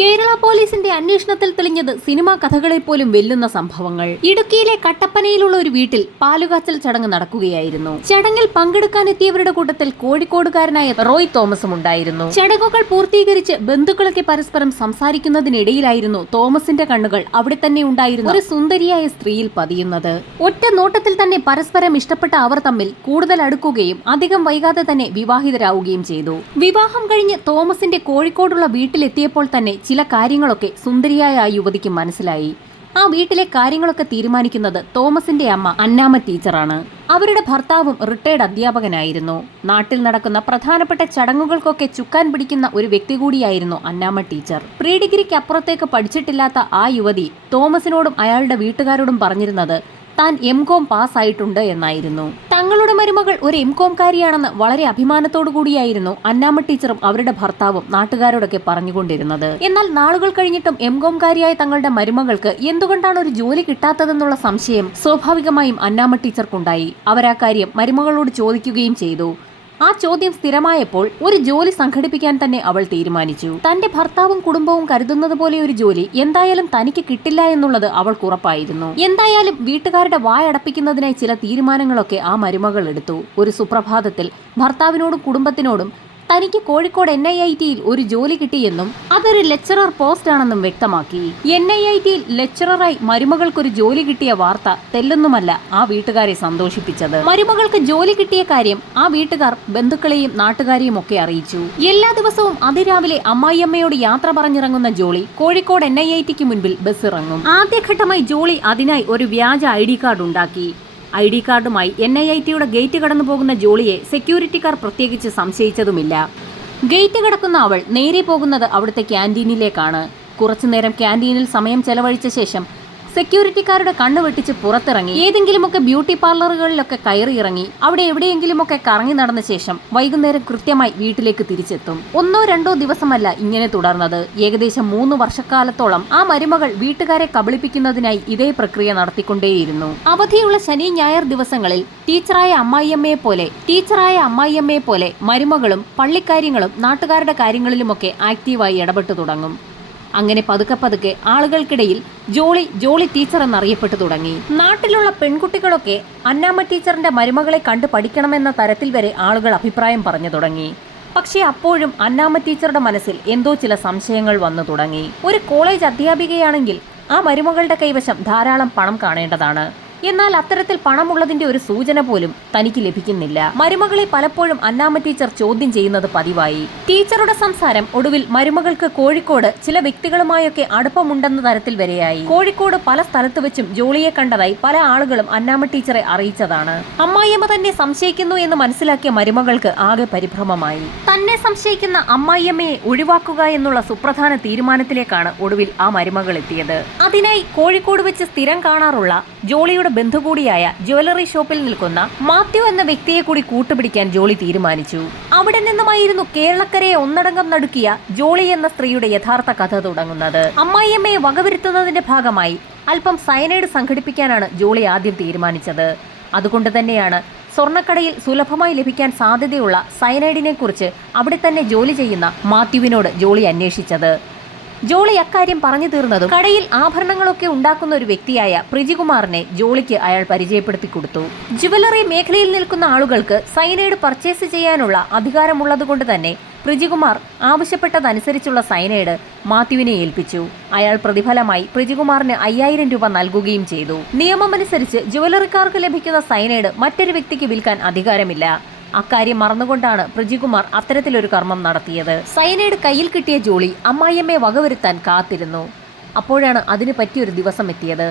കേരള പോലീസിന്റെ അന്വേഷണത്തിൽ തെളിഞ്ഞത് സിനിമാ കഥകളെ പോലും വെല്ലുന്ന സംഭവങ്ങൾ. ഇടുക്കിയിലെ കട്ടപ്പനയിലുള്ള ഒരു വീട്ടിൽ പാലുകാച്ചൽ ചടങ്ങ് നടക്കുകയായിരുന്നു. ചടങ്ങിൽ പങ്കെടുക്കാനെത്തിയവരുടെ കൂട്ടത്തിൽ കോഴിക്കോടുകാരനായ റോയ് തോമസും ഉണ്ടായിരുന്നു. ചടങ്ങുകൾ പൂർത്തീകരിച്ച് ബന്ധുക്കളൊക്കെ പരസ്പരം സംസാരിക്കുന്നതിനിടയിലായിരുന്നു തോമസിന്റെ കണ്ണുകൾ അവിടെ തന്നെ ഉണ്ടായിരുന്ന ഒരു സുന്ദരിയായ സ്ത്രീയിൽ പതിയുന്നത്. ഒറ്റ നോട്ടത്തിൽ തന്നെ പരസ്പരം ഇഷ്ടപ്പെട്ട അവർ തമ്മിൽ കൂടുതൽ അടുക്കുകയും അധികം വൈകാതെ തന്നെ വിവാഹിതരാവുകയും ചെയ്തു. വിവാഹം കഴിഞ്ഞ് തോമസിന്റെ കോഴിക്കോടുള്ള വീട്ടിലെത്തിയപ്പോൾ തന്നെ ചില കാര്യങ്ങളൊക്കെ സുന്ദരിയായ ആ യുവതിക്ക് മനസ്സിലായി. ആ വീട്ടിലെ കാര്യങ്ങളൊക്കെ തീരുമാനിക്കുന്നത് തോമസിന്റെ അമ്മ അന്നാമ്മ ടീച്ചറാണ്. അവരുടെ ഭർത്താവും റിട്ടയർഡ് അധ്യാപകനായിരുന്നു. നാട്ടിൽ നടക്കുന്ന പ്രധാനപ്പെട്ട ചടങ്ങുകൾക്കൊക്കെ ചുക്കാൻ പിടിക്കുന്ന ഒരു വ്യക്തി കൂടിയായിരുന്നു അന്നാമ്മ ടീച്ചർ. പ്രീ ഡിഗ്രിക്ക് അപ്പുറത്തേക്ക് പഠിച്ചിട്ടില്ലാത്ത ആ യുവതി തോമസിനോടും അയാളുടെ വീട്ടുകാരോടും പറഞ്ഞിരുന്നത് താൻ എം.കോം പാസ്സായിട്ടുണ്ട് എന്നായിരുന്നു. തങ്ങളുടെ മരുമകൾ ഒരു എം.കോംകാരിയാണെന്ന് വളരെ അഭിമാനത്തോടു കൂടിയായിരുന്നു അന്നാമ്മ ടീച്ചറും അവരുടെ ഭർത്താവും നാട്ടുകാരോടൊക്കെ പറഞ്ഞുകൊണ്ടിരുന്നത്. എന്നാൽ നാളുകൾ കഴിഞ്ഞിട്ടും എം.കോംകാരിയായ തങ്ങളുടെ മരുമകൾക്ക് എന്തുകൊണ്ടാണ് ഒരു ജോലി കിട്ടാത്തതെന്നുള്ള സംശയം സ്വാഭാവികമായും അന്നാമ്മ ടീച്ചർക്കുണ്ടായി. അവരാ കാര്യം മരുമകളോട് ചോദിക്കുകയും ചെയ്തു. ആ ചോദ്യം സ്ഥിരമായപ്പോൾ ഒരു ജോലി സംഘടിപ്പിക്കാൻ തന്നെ അവൾ തീരുമാനിച്ചു. തന്റെ ഭർത്താവും കുടുംബവും കരുതുന്നത് പോലെ ഒരു ജോലി എന്തായാലും തനിക്ക് കിട്ടില്ല എന്നുള്ളത് അവൾക്ക് ഉറപ്പായിരുന്നു. എന്തായാലും വീട്ടുകാരുടെ വായടപ്പിക്കുന്നതിനായി ചില തീരുമാനങ്ങളൊക്കെ ആ മരുമകൾ എടുത്തു. ഒരു സുപ്രഭാതത്തിൽ ഭർത്താവിനോടും കുടുംബത്തിനോടും തനിക്ക് കോഴിക്കോട് NIITയിൽ ഒരു ജോലി കിട്ടിയെന്നും അതൊരു ലെക്ചറർ പോസ്റ്റ് ആണെന്നും വ്യക്തമാക്കി. NIITയിൽ ലെക്ചററായി മരുമകൾക്കൊരു ജോലി കിട്ടിയ വാർത്ത തെല്ലൊന്നുമല്ല ആ വീട്ടുകാരെ സന്തോഷിപ്പിച്ചത്. മരുമകൾക്ക് ജോലി കിട്ടിയ കാര്യം ആ വീട്ടുകാർ ബന്ധുക്കളെയും നാട്ടുകാരെയും ഒക്കെ അറിയിച്ചു. എല്ലാ ദിവസവും അതിരാവിലെ അമ്മായിയമ്മയോട് യാത്ര പറഞ്ഞിറങ്ങുന്ന ജോളി കോഴിക്കോട് NIITക്ക് മുൻപിൽ ബസ് ഇറങ്ങും. ആദ്യഘട്ടമായി ജോളി അതിനായി ഒരു വ്യാജ ID കാർഡ് ഉണ്ടാക്കി. ID കാർഡുമായി NIITയുടെ ഗേറ്റ് കടന്നു പോകുന്ന ജോളിയെ സെക്യൂരിറ്റിക്കാർ പ്രത്യേകിച്ച് സംശയിച്ചതുമില്ല. ഗേറ്റ് കടക്കുന്ന അവൾ നേരെ പോകുന്നത് അവിടുത്തെ ക്യാൻറ്റീനിലേക്കാണ്. കുറച്ചുനേരം ക്യാൻറ്റീനിൽ സമയം ചെലവഴിച്ച ശേഷം സെക്യൂരിറ്റിക്കാരുടെ കണ്ണു വെട്ടിച്ച് പുറത്തിറങ്ങി ഏതെങ്കിലുമൊക്കെ ബ്യൂട്ടി പാർലറുകളിലൊക്കെ കയറി ഇറങ്ങി അവിടെ എവിടെയെങ്കിലുമൊക്കെ കറങ്ങി നടന്ന ശേഷം വൈകുന്നേരം കൃത്യമായി വീട്ടിലേക്ക് തിരിച്ചെത്തും. 1-2 ദിവസമല്ല ഇങ്ങനെ തുടർന്നത്. ഏകദേശം 3 വർഷക്കാലത്തോളം ആ മരുമകൾ വീട്ടുകാരെ കബളിപ്പിക്കുന്നതിനായി ഇതേ പ്രക്രിയ നടത്തിക്കൊണ്ടേയിരുന്നു. അവധിയുള്ള ശനി ഞായർ ദിവസങ്ങളിൽ ടീച്ചറായ അമ്മായിയമ്മയെ പോലെ മരുമകളും പള്ളിക്കാര്യങ്ങളും നാട്ടുകാരുടെ കാര്യങ്ങളിലുമൊക്കെ ആക്റ്റീവായി ഇടപെട്ടു തുടങ്ങും. അങ്ങനെ പതുക്കെ ആളുകൾക്കിടയിൽ ജോളി ടീച്ചർ എന്നറിയപ്പെട്ടു തുടങ്ങി. നാട്ടിലുള്ള പെൺകുട്ടികളൊക്കെ അന്നാമ്മ ടീച്ചറിന്റെ മരുമകളെ കണ്ടു പഠിക്കണമെന്ന തരത്തിൽ വരെ ആളുകൾ അഭിപ്രായം പറഞ്ഞു തുടങ്ങി. പക്ഷേ അപ്പോഴും അന്നാമ്മ ടീച്ചറുടെ മനസ്സിൽ എന്തോ ചില സംശയങ്ങൾ വന്നു തുടങ്ങി. ഒരു കോളേജ് അധ്യാപികയാണെങ്കിൽ ആ മരുമകളുടെ കൈവശം ധാരാളം പണം കാണേണ്ടതാണ്. എന്നാൽ അത്തരത്തിൽ പണമുള്ളതിന്റെ ഒരു സൂചന പോലും തനിക്ക് ലഭിക്കുന്നില്ല. മരുമകളെ പലപ്പോഴും അന്നാമ്മ ടീച്ചർ ചോദ്യം ചെയ്യുന്നത് പതിവായി. ടീച്ചറുടെ സംസാരം ഒടുവിൽ മരുമകൾക്ക് കോഴിക്കോട് ചില വ്യക്തികളുമായൊക്കെ അടുപ്പമുണ്ടെന്ന തരത്തിൽ വരെയായി. കോഴിക്കോട് പല സ്ഥലത്ത് വെച്ചും ജോളിയെ കണ്ടതായി പല ആളുകളും അന്നാമ്മ ടീച്ചറെ അറിയിച്ചതാണ്. അമ്മായിയമ്മ തന്നെ സംശയിക്കുന്നു എന്ന് മനസ്സിലാക്കിയ മരുമകൾക്ക് ആകെ പരിഭ്രമമായി. തന്നെ സംശയിക്കുന്ന അമ്മായിയമ്മയെ ഒഴിവാക്കുക എന്നുള്ള സുപ്രധാന തീരുമാനത്തിലേക്കാണ് ഒടുവിൽ ആ മരുമകൾ എത്തിയത്. അതിനായി കോഴിക്കോട് വെച്ച് സ്ഥിരം കാണാറുള്ള ജോളിയുടെ ബന്ധു കൂടിയായ ജ്വല്ലറി ഷോപ്പിൽ നിൽക്കുന്ന മാത്യു എന്ന വ്യക്തിയെ കൂടി കൂട്ടുപിടിക്കാൻ ജോളി തീരുമാനിച്ചു. അവിടെ നിന്നുമായിരുന്നു കേരളക്കരയെ ഒന്നടങ്കം നടുക്കിയ ജോളി എന്ന സ്ത്രീയുടെ യഥാർത്ഥ കഥ തുടങ്ങുന്നത്. അമ്മായിയമ്മയെ വകവരുത്തുന്നതിന്റെ ഭാഗമായി അല്പം സയനൈഡ് സംഘടിപ്പിക്കാനാണ് ജോളി ആദ്യം തീരുമാനിച്ചത്. അതുകൊണ്ട് തന്നെയാണ് സ്വർണ്ണക്കടയിൽ സുലഭമായി ലഭിക്കാൻ സാധ്യതയുള്ള സയനൈഡിനെ കുറിച്ച് അവിടെ തന്നെ ജോലി ചെയ്യുന്ന മാത്യുവിനോട് ജോളി അന്വേഷിച്ചത്. ജോളി അക്കാര്യം പറഞ്ഞു തീർന്നതും കടയിൽ ആഭരണങ്ങളൊക്കെ ഉണ്ടാക്കുന്ന ഒരു വ്യക്തിയായ പ്രിജികുമാറിനെ ജോളിക്ക് അയാൾ പരിചയപ്പെടുത്തി കൊടുത്തു. ജുവലറി മേഖലയിൽ നിൽക്കുന്ന ആളുകൾക്ക് സയനൈഡ് പർച്ചേസ് ചെയ്യാനുള്ള അധികാരമുള്ളതുകൊണ്ട് തന്നെ പ്രിജികുമാർ ആവശ്യപ്പെട്ടതനുസരിച്ചുള്ള സയനൈഡ് മാത്യുവിനെ ഏൽപ്പിച്ചു. അയാൾ പ്രതിഫലമായി പ്രിജികുമാറിന് 5000 രൂപ നൽകുകയും ചെയ്തു. നിയമമനുസരിച്ച് ജുവലറിക്കാർക്ക് ലഭിക്കുന്ന സയനൈഡ് മറ്റൊരു വ്യക്തിക്ക് വിൽക്കാൻ അധികാരമില്ല. അക്കാര്യം മറന്നുകൊണ്ടാണ് പ്രിജികുമാർ അത്തരത്തിലൊരു കർമ്മം നടത്തിയത്. സയനൈഡ് കയ്യിൽ കിട്ടിയ ജോളി അമ്മായിയമ്മയെ വകവരുത്താൻ കാത്തിരുന്നു. അപ്പോഴാണ് അതിന് പറ്റിയൊരു ദിവസം എത്തിയത്.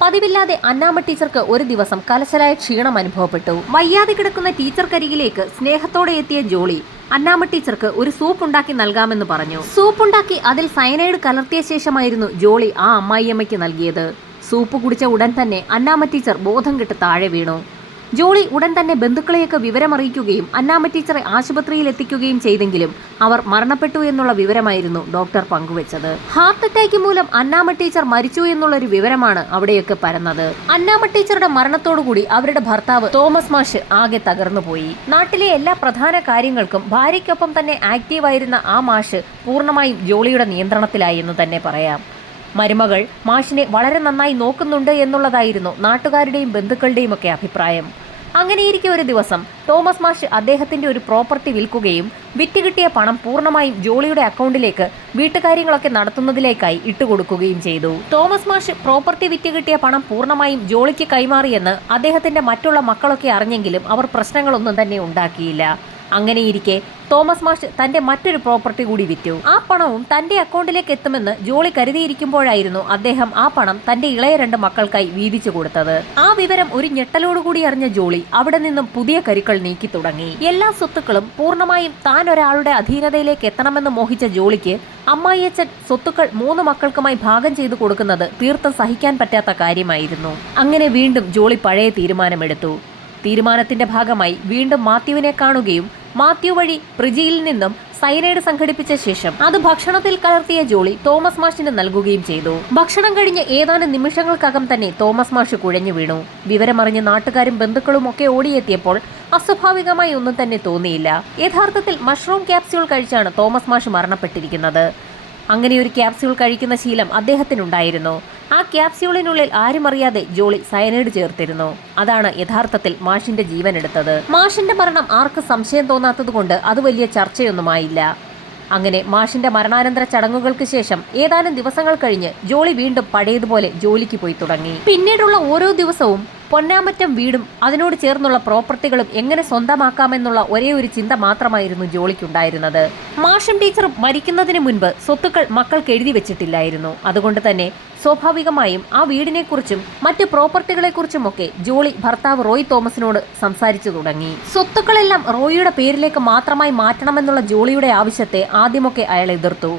പതിവില്ലാതെ അന്നാമ്മ ടീച്ചർക്ക് ഒരു ദിവസം കലശലായ ക്ഷീണം അനുഭവപ്പെട്ടു. വയ്യാതെ കിടക്കുന്ന ടീച്ചർക്കരികിലേക്ക് സ്നേഹത്തോടെ എത്തിയ ജോളി അന്നാമ്മ ടീച്ചർക്ക് ഒരു സൂപ്പ് ഉണ്ടാക്കി നൽകാമെന്ന് പറഞ്ഞു. സൂപ്പുണ്ടാക്കി അതിൽ സയനൈഡ് കലർത്തിയ ശേഷമായിരുന്നു ജോളി ആ അമ്മായിയമ്മയ്ക്ക് നൽകിയത്. സൂപ്പ് കുടിച്ച ഉടൻ തന്നെ അന്നാമ്മ ടീച്ചർ ബോധം കെട്ട് താഴെ വീണു. ജോളി ഉടൻ തന്നെ ബന്ധുക്കളെയൊക്കെ വിവരമറിയിക്കുകയും അന്നാമ്മ ടീച്ചറെ ആശുപത്രിയിൽ എത്തിക്കുകയും ചെയ്തെങ്കിലും അവർ മരണപ്പെട്ടു എന്നുള്ള വിവരമായിരുന്നു ഡോക്ടർ പങ്കുവച്ചത്. ഹാർട്ട് അറ്റാക്ക് മൂലം അന്നാമ്മ ടീച്ചർ മരിച്ചു എന്നുള്ളൊരു വിവരമാണ് അവിടെയൊക്കെ പരന്നത്. അന്നാമ്മ ടീച്ചറുടെ മരണത്തോടുകൂടി അവരുടെ ഭർത്താവ് തോമസ് മാഷ് ആകെ തകർന്നുപോയി. നാട്ടിലെ എല്ലാ പ്രധാന കാര്യങ്ങൾക്കും ഭാര്യയ്ക്കൊപ്പം തന്നെ ആക്റ്റീവായിരുന്ന ആ മാഷ് പൂർണ്ണമായും ജോളിയുടെ നിയന്ത്രണത്തിലായി എന്ന് തന്നെ പറയാം. മരുമകൾ മാഷിനെ വളരെ നന്നായി നോക്കുന്നുണ്ട് എന്നുള്ളതായിരുന്നു നാട്ടുകാരുടെയും ബന്ധുക്കളുടെയും ഒക്കെ അഭിപ്രായം. അങ്ങനെയിരിക്കെ ഒരു ദിവസം തോമസ് മാഷ് അദ്ദേഹത്തിന്റെ ഒരു പ്രോപ്പർട്ടി വിൽക്കുകയും വിറ്റ് കിട്ടിയ പണം പൂർണ്ണമായും ജോളിയുടെ അക്കൗണ്ടിലേക്ക് വീട്ടുകാര്യങ്ങളൊക്കെ നടത്തുന്നതിലേക്കായി ഇട്ടുകൊടുക്കുകയും ചെയ്തു. തോമസ് മാഷ് പ്രോപ്പർട്ടി വിറ്റ് കിട്ടിയ പണം പൂർണ്ണമായും ജോളിക്ക് കൈമാറിയെന്ന് അദ്ദേഹത്തിന്റെ മറ്റുള്ള മക്കളൊക്കെ അറിഞ്ഞെങ്കിലും അവർ പ്രശ്നങ്ങളൊന്നും തന്നെ ഉണ്ടാക്കിയില്ല. അങ്ങനെയിരിക്കെ തോമസ് മാഷ് തന്റെ മറ്റൊരു പ്രോപ്പർട്ടി കൂടി വിറ്റു. ആ പണവും തന്റെ അക്കൗണ്ടിലേക്ക് എത്തുമെന്ന് ജോളി കരുതിയിരിക്കുമ്പോഴായിരുന്നു അദ്ദേഹം ആ പണം തന്റെ ഇളയ 2 മക്കൾക്കായി വീതിച്ചു കൊടുത്തത്. ആ വിവരം ഒരു ഞെട്ടലോടുകൂടി അറിഞ്ഞ ജോളി അവിടെ നിന്നും പുതിയ കരുക്കൾ നീക്കി തുടങ്ങി. എല്ലാ സ്വത്തുക്കളും പൂർണ്ണമായും താൻ ഒരാളുടെ അധീനതയിലേക്ക് എത്തണമെന്ന് മോഹിച്ച ജോളിക്ക് അമ്മായിയച്ഛൻ സ്വത്തുക്കൾ 3 മക്കൾക്കുമായി ഭാഗം ചെയ്തു കൊടുക്കുന്നത് തീർത്തും സഹിക്കാൻ പറ്റാത്ത കാര്യമായിരുന്നു. അങ്ങനെ വീണ്ടും ജോളി പഴയ തീരുമാനമെടുത്തു. തീരുമാനത്തിന്റെ ഭാഗമായി വീണ്ടും മാത്യുവിനെ കാണുകയും മാത്യു വഴി പ്രിജിയിൽ നിന്നും സൈനൈഡ് സംഘടിപ്പിച്ച ശേഷം അത് ഭക്ഷണത്തിൽ കലർത്തിയ ജോളി തോമസ് മാഷിന് നൽകുകയും ചെയ്തു. ഭക്ഷണം കഴിഞ്ഞ് ഏതാനും നിമിഷങ്ങൾക്കകം തന്നെ തോമസ് മാഷ് കുഴഞ്ഞു വീണു. വിവരമറിഞ്ഞ് നാട്ടുകാരും ബന്ധുക്കളും ഒക്കെ ഓടിയെത്തിയപ്പോൾ അസ്വാഭാവികമായി ഒന്നും തന്നെ തോന്നിയില്ല. യഥാർത്ഥത്തിൽ മഷ്റൂം ക്യാപ്സ്യൂൾ കഴിച്ചാണ് തോമസ് മാഷ് മരണപ്പെട്ടിരിക്കുന്നത്. അങ്ങനെ ഒരു ക്യാപ്സ്യൂൾ കഴിക്കുന്ന ശീലം അദ്ദേഹത്തിനുണ്ടായിരുന്നു. ആ ക്യാപ്സ്യൂളിനുള്ളിൽ ആരും അറിയാതെ ജോളി സയനൈഡ് ചേർത്തിരുന്നു. അതാണ് യഥാർത്ഥത്തിൽ മാഷിന്റെ ജീവൻ എടുത്തത്. മാഷിന്റെ മരണം ആർക്കും സംശയം തോന്നാത്തതുകൊണ്ട് അത് വലിയ ചർച്ചയൊന്നുമായില്ല. അങ്ങനെ മാഷിന്റെ മരണാനന്തര ചടങ്ങുകൾക്ക് ശേഷം ഏതാനും ദിവസങ്ങൾ കഴിഞ്ഞ് ജോളി വീണ്ടും പഴയതുപോലെ ജോലിക്ക് പോയി തുടങ്ങി. പിന്നീടുള്ള ഓരോ ദിവസവും പൊന്നാമറ്റം വീടും അതിനോട് ചേർന്നുള്ള പ്രോപ്പർട്ടികളും എങ്ങനെ സ്വന്തമാക്കാമെന്നുള്ള ഒരേ ഒരു ചിന്ത മാത്രമായിരുന്നു ജോളിക്കുണ്ടായിരുന്നത്. മാഷും ടീച്ചറും മരിക്കുന്നതിന് മുൻപ് സ്വത്തുക്കൾ മക്കൾക്ക് എഴുതി വെച്ചിട്ടില്ലായിരുന്നു. അതുകൊണ്ട് തന്നെ സ്വാഭാവികമായും ആ വീടിനെക്കുറിച്ചും മറ്റ് പ്രോപ്പർട്ടികളെക്കുറിച്ചുമൊക്കെ ജോളി ഭർത്താവ് റോയ് തോമസിനോട് സംസാരിച്ചു തുടങ്ങി. സ്വത്തുക്കളെല്ലാം റോയിയുടെ പേരിലേക്ക് മാത്രമായി മാറ്റണമെന്നുള്ള ജോളിയുടെ ആവശ്യത്തെ ആദ്യമൊക്കെ അയാൾ എതിർത്തു.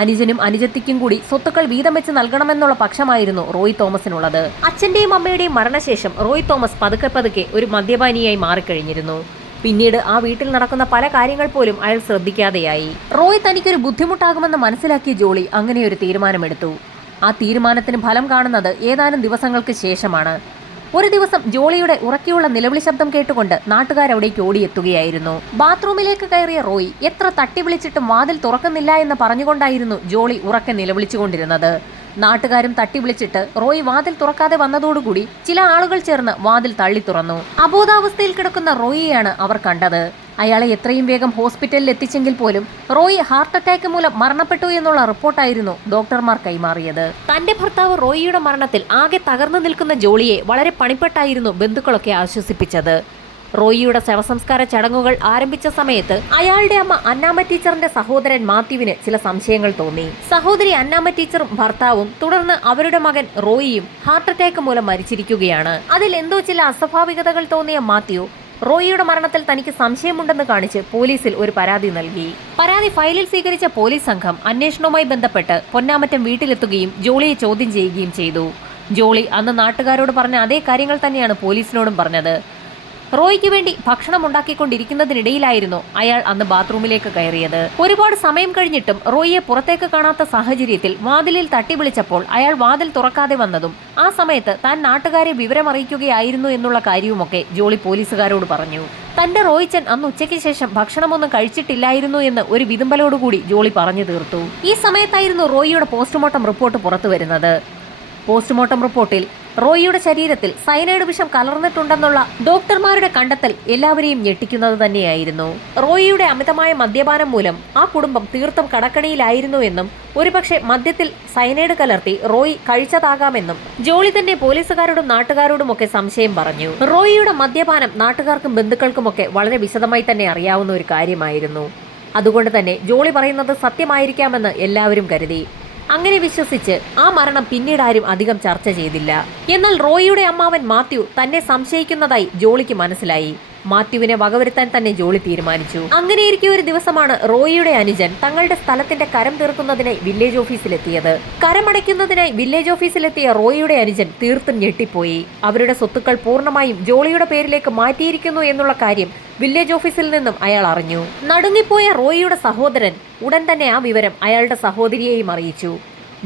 അനുജനും അനുജത്തിക്കും കൂടി സ്വത്തുക്കൾ വീതം വെച്ച് നൽകണമെന്നുള്ള പക്ഷമായിരുന്നു റോയ് തോമസിനുള്ളത്. അച്ഛന്റെയും അമ്മയുടെയും മരണശേഷം റോയ് തോമസ് പതുക്കെ ഒരു മദ്യപാനിയായി മാറിക്കഴിഞ്ഞിരുന്നു. പിന്നീട് ആ വീട്ടിൽ നടക്കുന്ന പല കാര്യങ്ങൾ പോലും അയാൾ ശ്രദ്ധിക്കാതെയായി. റോയ് തനിക്കൊരു ബുദ്ധിമുട്ടാകുമെന്ന് മനസ്സിലാക്കിയ ജോളി അങ്ങനെ ഒരു തീരുമാനമെടുത്തു. ആ തീരുമാനത്തിന് ഫലം കാണുന്നത് ഏതാനും ദിവസങ്ങൾക്ക് ശേഷമാണ്. ഒരു ദിവസം ജോളിയുടെ ഉറക്കെയുള്ള നിലവിളി ശബ്ദം കേട്ടുകൊണ്ട് നാട്ടുകാരവിടേക്ക് ഓടിയെത്തുകയായിരുന്നു. ബാത്റൂമിലേക്ക് കയറിയ റോയ് എത്ര തട്ടി വിളിച്ചിട്ടും വാതിൽ തുറക്കുന്നില്ല എന്ന് പറഞ്ഞുകൊണ്ടായിരുന്നു ജോളി ഉറക്കെ നിലവിളിച്ചുകൊണ്ടിരുന്നത്. നാട്ടുകാരും തട്ടി വിളിച്ചിട്ട് റോയ് വാതിൽ തുറക്കാതെ വന്നതോടുകൂടി ചില ആളുകൾ ചേർന്ന് വാതിൽ തള്ളി തുറന്നു. അബോധാവസ്ഥയിൽ കിടക്കുന്ന റോയിയെയാണ് അവർ കണ്ടത്. അയാളെ എത്രയും വേഗം ഹോസ്പിറ്റലിൽ എത്തിച്ചെങ്കിൽ പോലും റോയ് ഹാർട്ട് അറ്റാക്ക് മൂലം മരണപ്പെട്ടു എന്നുള്ള റിപ്പോർട്ടായിരുന്നു ഡോക്ടർമാർ കൈമാറിയത്. തന്റെ ഭർത്താവ് റോയിയുടെ മരണത്തിൽ ആകെ തകർന്നു നിൽക്കുന്ന ജോളിയെ വളരെ പണിപ്പെട്ടായിരുന്നു ബന്ധുക്കളൊക്കെ ആശ്വസിപ്പിച്ചത്. റോയിയുടെ ശവസംസ്കാര ചടങ്ങുകൾ ആരംഭിച്ച സമയത്ത് അയാളുടെ അമ്മ അന്നാമ്മ ടീച്ചറിന്റെ സഹോദരൻ മാത്യുവിന് ചില സംശയങ്ങൾ തോന്നി. സഹോദരി അന്നാമ്മ ടീച്ചറും ഭർത്താവും തുടർന്ന് അവരുടെ മകൻ റോയിയും ഹാർട്ട് അറ്റാക്ക് മൂലം മരിച്ചിരിക്കുകയാണ്. അതിൽ എന്തോ ചില അസ്വാഭാവികതകൾ തോന്നിയ മാത്യു റോയിയുടെ മരണത്തിൽ തനിക്ക് സംശയമുണ്ടെന്ന് കാണിച്ച് പോലീസിൽ ഒരു പരാതി നൽകി. പരാതി ഫയലിൽ സ്വീകരിച്ച പോലീസ് സംഘം അന്വേഷണവുമായി ബന്ധപ്പെട്ട് പൊന്നാമറ്റം വീട്ടിലെത്തുകയും ജോളിയെ ചോദ്യം ചെയ്യുകയും ചെയ്തു. ജോളി അന്ന് നാട്ടുകാരോട് പറഞ്ഞ അതേ കാര്യങ്ങൾ തന്നെയാണ് പോലീസിനോടും പറഞ്ഞത്. റോയ്ക്ക് വേണ്ടി ഭക്ഷണം ഉണ്ടാക്കിക്കൊണ്ടിരിക്കുന്നതിനിടയിലായിരുന്നു അയാൾ അന്ന് ബാത്റൂമിലേക്ക് കയറിയത്. ഒരുപാട് സമയം കഴിഞ്ഞിട്ടും റോയിയെ പുറത്തേക്ക് കാണാത്ത സാഹചര്യത്തിൽ വാതിലിൽ തട്ടി വിളിച്ചപ്പോൾ അയാൾ വാതിൽ തുറക്കാതെ വന്നതും ആ സമയത്ത് താൻ നാട്ടുകാരെ വിവരമറിയിക്കുകയായിരുന്നു എന്നുള്ള കാര്യവുമൊക്കെ ജോളി പോലീസുകാരോട് പറഞ്ഞു. തന്റെ റോയിച്ചൻ അന്ന് ഉച്ചയ്ക്ക് ശേഷം ഭക്ഷണമൊന്നും കഴിച്ചിട്ടില്ലായിരുന്നു എന്ന് ഒരു വിതുമ്പലോടുകൂടി ജോളി പറഞ്ഞു തീർത്തു. ഈ സമയത്തായിരുന്നു റോയിയുടെ പോസ്റ്റ്മോർട്ടം റിപ്പോർട്ട് പുറത്തു വരുന്നത്. പോസ്റ്റ്മോർട്ടം റിപ്പോർട്ടിൽ റോയിയുടെ ശരീരത്തിൽ സയനൈഡ് വിഷം കലർന്നിട്ടുണ്ടെന്നുള്ള ഡോക്ടർമാരുടെ കണ്ടെത്തൽ എല്ലാവരെയും ഞെട്ടിക്കുന്നത് തന്നെയായിരുന്നു. റോയിയുടെ അമിതമായ മദ്യപാനം മൂലം ആ കുടുംബം തീർത്തും കടക്കണിയിലായിരുന്നു എന്നും ഒരുപക്ഷെ മദ്യത്തിൽ സയനൈഡ് കലർത്തി റോയി കഴിച്ചതാകാമെന്നും ജോളി തന്നെ പോലീസുകാരോടും നാട്ടുകാരോടുമൊക്കെ സംശയം പറഞ്ഞു. റോയിയുടെ മദ്യപാനം നാട്ടുകാർക്കും ബന്ധുക്കൾക്കുമൊക്കെ വളരെ വിശദമായി തന്നെ അറിയാവുന്ന ഒരു കാര്യമായിരുന്നു. അതുകൊണ്ട് തന്നെ ജോളി പറയുന്നത് സത്യമായിരിക്കാമെന്ന് എല്ലാവരും കരുതി. അങ്ങനെ വിശ്വസിച്ച് ആ മരണം പിന്നീട് ആരും അധികം ചർച്ച ചെയ്തില്ല. എന്നാൽ റോയിയുടെ അമ്മാവൻ മാത്യു തന്നെ സംശയിക്കുന്നതായി ജോളിക്ക് മനസ്സിലായി. മാത്യുവിനെ വകവരുത്താൻ തന്നെ ജോളി തീരുമാനിച്ചു. അങ്ങനെയിരിക്കെ ഒരു ദിവസമാണ് റോയിയുടെ അനുജൻ തങ്ങളുടെ സ്ഥലത്തിന്റെ കരം തീർക്കുന്നതിനായി വില്ലേജ് ഓഫീസിലെത്തിയത്. കരമടയ്ക്കുന്നതിനായി വില്ലേജ് ഓഫീസിലെത്തിയ റോയിയുടെ അനുജൻ തീർത്തും ഞെട്ടിപ്പോയി. അവരുടെ സ്വത്തുക്കൾ പൂർണ്ണമായും ജോളിയുടെ പേരിലേക്ക് മാറ്റിയിരിക്കുന്നു എന്നുള്ള കാര്യം വില്ലേജ് ഓഫീസിൽ നിന്നും അയാൾ അറിഞ്ഞു. നടുങ്ങിപ്പോയ റോയിയുടെ സഹോദരൻ ഉടൻ തന്നെ ആ വിവരം അയാളുടെ സഹോദരിയെയും അറിയിച്ചു.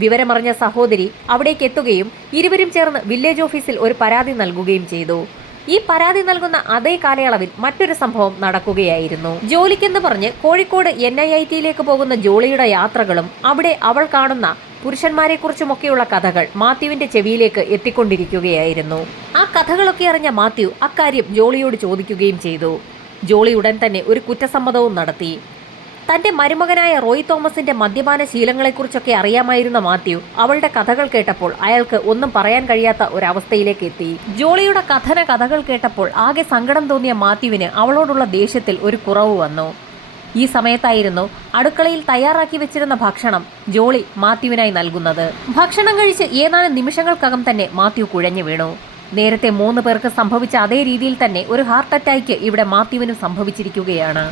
വിവരമറിഞ്ഞ സഹോദരി അവിടേക്ക് എത്തുകയും ഇരുവരും ചേർന്ന് വില്ലേജ് ഓഫീസിൽ ഒരു പരാതി നൽകുകയും ചെയ്തു. ഈ പരാതി നൽകുന്ന അതേ കാലയളവിൽ മറ്റൊരു സംഭവം നടക്കുകയായിരുന്നു. ജോലിക്കെന്ന് പറഞ്ഞ് കോഴിക്കോട് NIIT പോകുന്ന ജോളിയുടെ യാത്രകളും അവിടെ അവൾ കാണുന്ന പുരുഷന്മാരെ കുറിച്ചുമൊക്കെയുള്ള കഥകൾ മാത്യുവിന്റെ ചെവിയിലേക്ക് എത്തിക്കൊണ്ടിരിക്കുകയായിരുന്നു. ആ കഥകളൊക്കെ അറിഞ്ഞ മാത്യു അക്കാര്യം ജോളിയോട് ചോദിക്കുകയും ചെയ്തു. ജോളി ഉടൻ തന്നെ ഒരു കുറ്റസമ്മതവും നടത്തി. തന്റെ മരുമകനായ റോയ് തോമസിന്റെ മദ്യപാന ശീലങ്ങളെക്കുറിച്ചൊക്കെ അറിയാമായിരുന്ന മാത്യു അവളുടെ കഥകൾ കേട്ടപ്പോൾ അയാൾക്ക് ഒന്നും പറയാൻ കഴിയാത്ത ഒരവസ്ഥയിലേക്ക് എത്തി. ജോളിയുടെ കഥകൾ കേട്ടപ്പോൾ ആകെ സങ്കടം തോന്നിയ മാത്യുവിന് അവളോടുള്ള ദേഷ്യത്തിൽ ഒരു കുറവ് വന്നു. ഈ സമയത്തായിരുന്നു അടുക്കളയിൽ തയ്യാറാക്കി വെച്ചിരുന്ന ഭക്ഷണം ജോളി മാത്യുവിനായി നൽകുന്നത്. ഭക്ഷണം കഴിച്ച് ഏതാനും നിമിഷങ്ങൾക്കകം തന്നെ മാത്യു കുഴഞ്ഞു വീണു. നേരത്തെ 3 പേർക്ക് സംഭവിച്ച അതേ രീതിയിൽ തന്നെ ഒരു ഹാർട്ട് അറ്റാക്ക് ഇവിടെ മാത്യുവിനും സംഭവിച്ചിരിക്കുകയാണ്.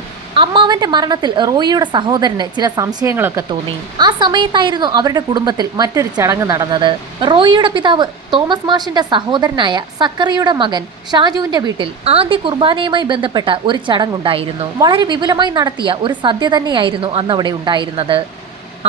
അമ്മാവന്റെ മരണത്തിൽ റോയിയുടെ സഹോദരന് ചില സംശയങ്ങളൊക്കെ തോന്നി. ആ സമയത്തായിരുന്നു അവരുടെ കുടുംബത്തിൽ മറ്റൊരു ചടങ്ങ് നടന്നത്. റോയിയുടെ പിതാവ് തോമസ് മാഷിന്റെ സഹോദരനായ സക്കറിയുടെ മകൻ ഷാജുവിന്റെ വീട്ടിൽ ആദ്യ കുർബാനയുമായി ബന്ധപ്പെട്ട ഒരു ചടങ്ങുണ്ടായിരുന്നു. വളരെ വിപുലമായി നടത്തിയ ഒരു സദ്യ തന്നെയായിരുന്നു അന്നവിടെ ഉണ്ടായിരുന്നത്.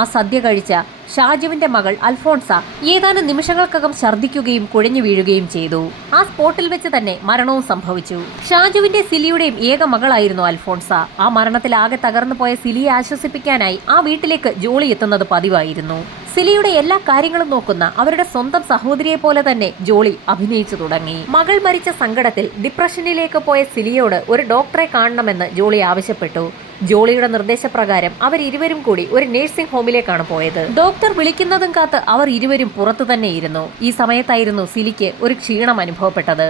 ആ സദ്യ കഴിച്ച ഷാജുവിന്റെ മകൾ അൽഫോൺസ ഏതാനും നിമിഷങ്ങൾക്കകം ഛർദ്ദിക്കുകയും കുഴഞ്ഞു വീഴുകയും ചെയ്തു. ആ സ്പോട്ടിൽ വെച്ച് തന്നെ മരണവും സംഭവിച്ചു. ഷാജുവിന്റെ സിലിയുടെയും ഏക മകളായിരുന്നു അൽഫോൺസ. ആ മരണത്തിൽ ആകെ തകർന്നു പോയ സിലിയെ ആശ്വസിപ്പിക്കാനായി ആ വീട്ടിലേക്ക് ജോളി എത്തുന്നത് പതിവായിരുന്നു. സിലിയുടെ എല്ലാ കാര്യങ്ങളും നോക്കുന്ന അവരുടെ സ്വന്തം സഹോദരിയെ പോലെ തന്നെ ജോളി അഭിനയിച്ചു തുടങ്ങി. മകൾ മരിച്ച സങ്കടത്തിൽ ഡിപ്രഷനിലേക്ക് പോയ സിലിയോട് ഒരു ഡോക്ടറെ കാണണമെന്ന് ജോളി ആവശ്യപ്പെട്ടു. ജോളിയുടെ നിർദ്ദേശപ്രകാരം അവരിരുവരും കൂടി ഒരു നഴ്സിംഗ് ഹോമിലേക്കാണ് പോയത്. ഡോക്ടർ വിളിക്കുന്നതും കാത്ത് അവർ ഇരുവരും പുറത്തു തന്നെയിരുന്നു. ഈ സമയത്തായിരുന്നു സിലിക്ക് ഒരു ക്ഷീണം അനുഭവപ്പെട്ടത്.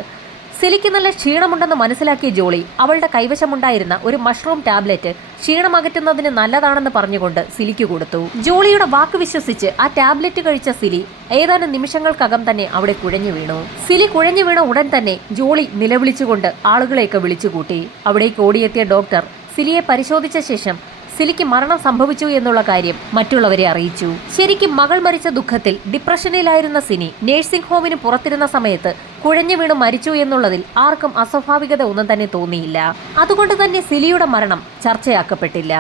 സിലിക്ക് നല്ല ക്ഷീണമുണ്ടെന്ന് മനസ്സിലാക്കിയ ജോളി അവളുടെ കൈവശമുണ്ടായിരുന്ന ഒരു മഷ്റൂം ടാബ്ലറ്റ് ക്ഷീണം അകറ്റുന്നതിന് നല്ലതാണെന്ന് പറഞ്ഞുകൊണ്ട് സിലിക്ക് കൊടുത്തു. ജോളിയുടെ വാക്ക് വിശ്വസിച്ച് ആ ടാബ്ലറ്റ് കഴിച്ച സിലി ഏതാനും നിമിഷങ്ങൾക്കകം തന്നെ അവിടെ കുഴഞ്ഞു വീണു. സിലി കുഴഞ്ഞു വീണ ഉടൻ തന്നെ ജോളി നിലവിളിച്ചുകൊണ്ട് ആളുകളെയൊക്കെ വിളിച്ചുകൂട്ടി. അവിടേക്ക് ഓടിയെത്തിയ ഡോക്ടർ സിലിയെ പരിശോധിച്ച ശേഷം സിലിക്ക് മരണം സംഭവിച്ചു എന്നുള്ള കാര്യം മറ്റുള്ളവരെ അറിയിച്ചു. ശരിക്കും മകൾ മരിച്ച ദുഃഖത്തിൽ ഡിപ്രഷനിലായിരുന്ന സിനി നഴ്സിംഗ് ഹോമിന് പുറത്തിരുന്ന സമയത്ത് കുഴഞ്ഞു വീണ് മരിച്ചു എന്നുള്ളതിൽ ആർക്കും അസ്വാഭാവികത ഒന്നും തന്നെ തോന്നിയില്ല. അതുകൊണ്ട് തന്നെ സിലിയുടെ മരണം ചർച്ചയാക്കപ്പെട്ടില്ല.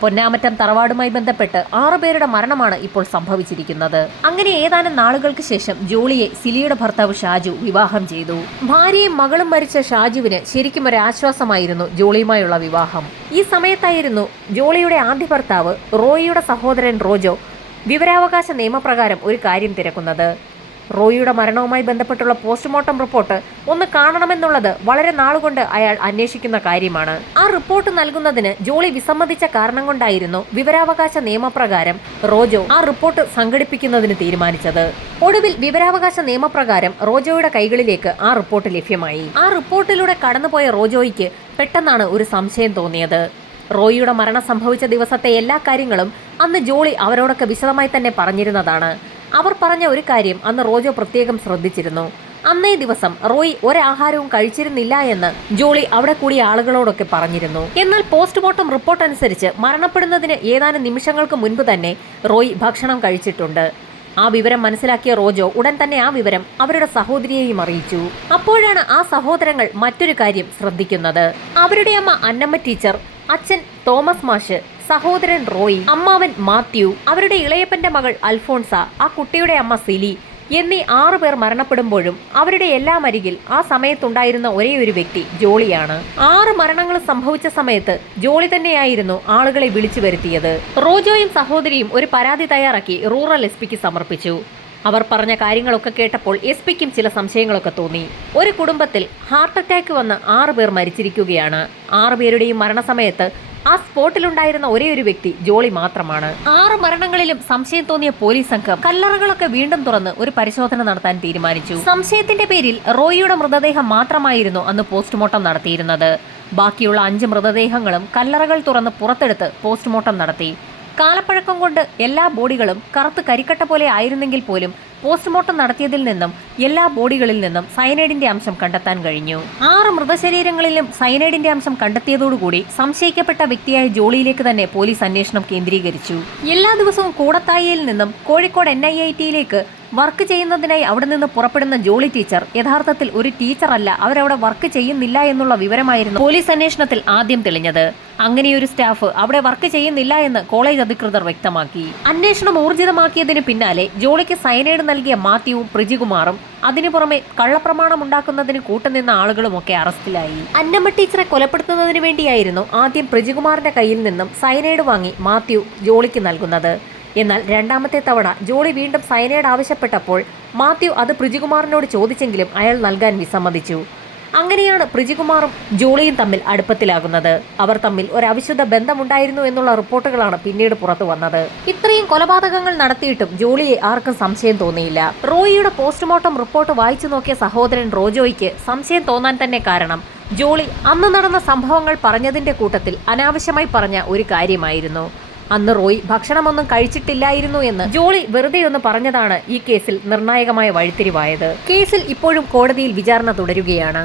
പൊന്നാമറ്റം തറവാടുമായി ബന്ധപ്പെട്ട് 6 പേരുടെ മരണമാണ് ഇപ്പോൾ സംഭവിച്ചിരിക്കുന്നത്. അങ്ങനെ ഏതാനും നാളുകൾക്ക് ശേഷം ജോളിയെ സിലിയുടെ ഭർത്താവ് ഷാജു വിവാഹം ചെയ്തു. ഭാര്യയും മകളും മരിച്ച ഷാജുവിന് ശരിക്കും ഒരു ആശ്വാസമായിരുന്നു ജോളിയുമായുള്ള വിവാഹം. ഈ സമയത്തായിരുന്നു ജോളിയുടെ ആദ്യ ഭർത്താവ് റോയിയുടെ സഹോദരൻ റോജോ വിവരാവകാശ നിയമപ്രകാരം ഒരു കാര്യം തിരക്കുന്നത്. റോയിയുടെ മരണവുമായി ബന്ധപ്പെട്ടുള്ള പോസ്റ്റ്മോർട്ടം റിപ്പോർട്ട് ഒന്ന് കാണണമെന്നുള്ളത് വളരെ നാളുകൊണ്ട് അയാൾ അന്വേഷിക്കുന്ന കാര്യമാണ്. ആ റിപ്പോർട്ട് നൽകുന്നതിന് ജോളി വിസമ്മതിച്ച കാരണം കൊണ്ടായിരുന്നു വിവരാവകാശ നിയമപ്രകാരം റോജോ ആ റിപ്പോർട്ട് സംഘടിപ്പിക്കുന്നതിന് തീരുമാനിച്ചത്. ഒടുവിൽ വിവരാവകാശ നിയമപ്രകാരം റോജോയുടെ കൈകളിലേക്ക് ആ റിപ്പോർട്ട് ലഭ്യമായി. ആ റിപ്പോർട്ടിലൂടെ കടന്നുപോയ റോജോയ്ക്ക് പെട്ടെന്നാണ് ഒരു സംശയം തോന്നിയത്. റോയിയുടെ മരണം സംഭവിച്ച ദിവസത്തെ എല്ലാ കാര്യങ്ങളും അന്ന് ജോളി അവരോടൊക്കെ വിശദമായി തന്നെ പറഞ്ഞിരുന്നതാണ്. അവർ പറഞ്ഞ ഒരു കാര്യം അന്ന് റോജോ പ്രത്യേകം ശ്രദ്ധിച്ചിരുന്നു. അന്നേ ദിവസം റോയി ഒരാഹാരവും കഴിച്ചിരുന്നില്ല എന്ന് ജോളി അവിടെ കൂടിയ ആളുകളോടൊക്കെ പറഞ്ഞിരുന്നു. എന്നാൽ പോസ്റ്റ്മോർട്ടം റിപ്പോർട്ട് അനുസരിച്ച് മരണപ്പെടുന്നതിന് ഏതാനും നിമിഷങ്ങൾക്ക് മുൻപ് തന്നെ റോയി ഭക്ഷണം കഴിച്ചിട്ടുണ്ട്. ആ വിവരം മനസ്സിലാക്കിയ റോജോ ഉടൻ തന്നെ ആ വിവരം അവരുടെ സഹോദരിയെയും അറിയിച്ചു. അപ്പോഴാണ് ആ സഹോദരങ്ങൾ മറ്റൊരു കാര്യം ശ്രദ്ധിക്കുന്നത്. അവരുടെ അമ്മ അന്നമ്മ ടീച്ചർ, അച്ഛൻ തോമസ് മാഷ്, സഹോദരൻ റോയി, അമ്മാവൻ മാത്യു, അവരുടെ ഇളയപ്പന്റെ മകൾ അൽഫോൺസ, ആ കുട്ടിയുടെ അമ്മ സിലി എന്നീ 6 പേർ മരണപ്പെടുമ്പോഴും അവരുടെ എല്ലാം അരികിൽ ആ സമയത്തുണ്ടായിരുന്ന ഒരേ ഒരു വ്യക്തി ജോളിയാണ്. 6 മരണങ്ങൾ സംഭവിച്ച സമയത്ത് ജോളി തന്നെയായിരുന്നു ആളുകളെ വിളിച്ചു വരുത്തിയത്. റോജോയും സഹോദരിയും ഒരു പരാതി തയ്യാറാക്കി റൂറൽ SP സമർപ്പിച്ചു. അവർ പറഞ്ഞ കാര്യങ്ങളൊക്കെ കേട്ടപ്പോൾ SP ചില സംശയങ്ങളൊക്കെ തോന്നി. ഒരു കുടുംബത്തിൽ ഹാർട്ട് അറ്റാക്ക് വന്ന് 6 പേർ മരിച്ചിരിക്കുകയാണ്. 6 പേരുടെയും മരണസമയത്ത് ആ സ്പോട്ടിലുണ്ടായിരുന്ന ഒരേ ഒരു വ്യക്തി ജോളി മാത്രമാണ്. 6 മരണങ്ങളിലും സംശയം തോന്നിയ പോലീസ് സംഘം കല്ലറകളൊക്കെ വീണ്ടും തുറന്ന് ഒരു പരിശോധന നടത്താൻ തീരുമാനിച്ചു. സംശയത്തിന്റെ പേരിൽ റോയിയുടെ മൃതദേഹം മാത്രമായിരുന്നു അന്ന് പോസ്റ്റ്മോർട്ടം നടത്തിയിരുന്നത്. ബാക്കിയുള്ള 5 മൃതദേഹങ്ങളും കല്ലറകൾ തുറന്ന് പുറത്തെടുത്ത് പോസ്റ്റ്മോർട്ടം നടത്തി. കാലപ്പഴക്കം കൊണ്ട് എല്ലാ ബോഡികളും കറുത്ത് കരിക്കട്ട പോലെ ആയിരുന്നെങ്കിൽ പോലും പോസ്റ്റ്മോർട്ടം നടത്തിയതിൽ നിന്നും എല്ലാ ബോഡികളിൽ നിന്നും സയനൈഡിന്റെ അംശം കണ്ടെത്താൻ കഴിഞ്ഞു. 6 മൃതശരീരങ്ങളിലും സയനൈഡിന്റെ അംശം കണ്ടെത്തിയതോടുകൂടി സംശയിക്കപ്പെട്ട വ്യക്തിയായ ജോളിയിലേക്ക് തന്നെ പോലീസ് അന്വേഷണം കേന്ദ്രീകരിച്ചു. എല്ലാ ദിവസവും കൂടത്തായിയിൽ നിന്നും കോഴിക്കോട് NIITയിലേക്ക് വർക്ക് ചെയ്യുന്നതിനായി അവിടെ നിന്ന് പുറപ്പെടുന്ന ജോളി ടീച്ചർ യഥാർത്ഥത്തിൽ ഒരു ടീച്ചറല്ല, അവരവിടെ വർക്ക് ചെയ്യുന്നില്ല എന്നുള്ള വിവരമായിരുന്നു പോലീസ് അന്വേഷണത്തിൽ ആദ്യം തെളിഞ്ഞത്. അങ്ങനെയൊരു സ്റ്റാഫ് അവിടെ വർക്ക് ചെയ്യുന്നില്ല എന്ന് കോളേജ് അധികൃതർ വ്യക്തമാക്കി. അന്വേഷണം ഊർജിതമാക്കിയതിന് പിന്നാലെ ജോളിക്ക് സയനൈഡ് നൽകിയ മാത്യുവും പ്രിജികുമാറും അതിനു പുറമെ കള്ളപ്രമാണം ഉണ്ടാക്കുന്നതിന് കൂട്ടുനിന്ന ആളുകളുമൊക്കെ അറസ്റ്റിലായി. അന്നമ്മ ടീച്ചറെ കൊലപ്പെടുത്തുന്നതിന് വേണ്ടിയായിരുന്നു ആദ്യം പ്രിജികുമാറിന്റെ കയ്യിൽ നിന്നും സയനൈഡ് വാങ്ങി മാത്യു ജോളിക്ക് നൽകുന്നത്. എന്നാൽ രണ്ടാമത്തെ തവണ ജോളി വീണ്ടും സയനൈഡ് ആവശ്യപ്പെട്ടപ്പോൾ മാത്യു അത് പ്രിജികുമാറിനോട് ചോദിച്ചെങ്കിലും അയാൾ നൽകാൻ വിസമ്മതിച്ചു. അങ്ങനെയാണ് പ്രിജികുമാറും ജോളിയും തമ്മിൽ അടുപ്പത്തിലാകുന്നത്. അവർ തമ്മിൽ ഒരു അവിശുദ്ധ ബന്ധമുണ്ടായിരുന്നു എന്നുള്ള റിപ്പോർട്ടുകളാണ് പിന്നീട് പുറത്തു വന്നത്. ഇത്രയും കൊലപാതകങ്ങൾ നടത്തിയിട്ടും ജോളിയെ ആർക്കും സംശയം തോന്നിയില്ല. റോയിയുടെ പോസ്റ്റ്മോർട്ടം റിപ്പോർട്ട് വായിച്ചു നോക്കിയ സഹോദരൻ റോജോയ്ക്ക് സംശയം തോന്നാൻ തന്നെ കാരണം ജോളി അന്ന് നടന്ന സംഭവങ്ങൾ പറഞ്ഞതിന്റെ കൂട്ടത്തിൽ അനാവശ്യമായി പറഞ്ഞ ഒരു കാര്യമായിരുന്നു. അന്ന് റോയ് ഭക്ഷണമൊന്നും കഴിച്ചിട്ടില്ലായിരുന്നു എന്ന് ജോളി വെറുതെയൊന്ന് പറഞ്ഞതാണ് ഈ കേസിൽ നിർണായകമായ വഴിത്തിരിവായത്. കേസിൽ ഇപ്പോഴും കോടതിയിൽ വിചാരണ തുടരുകയാണ്.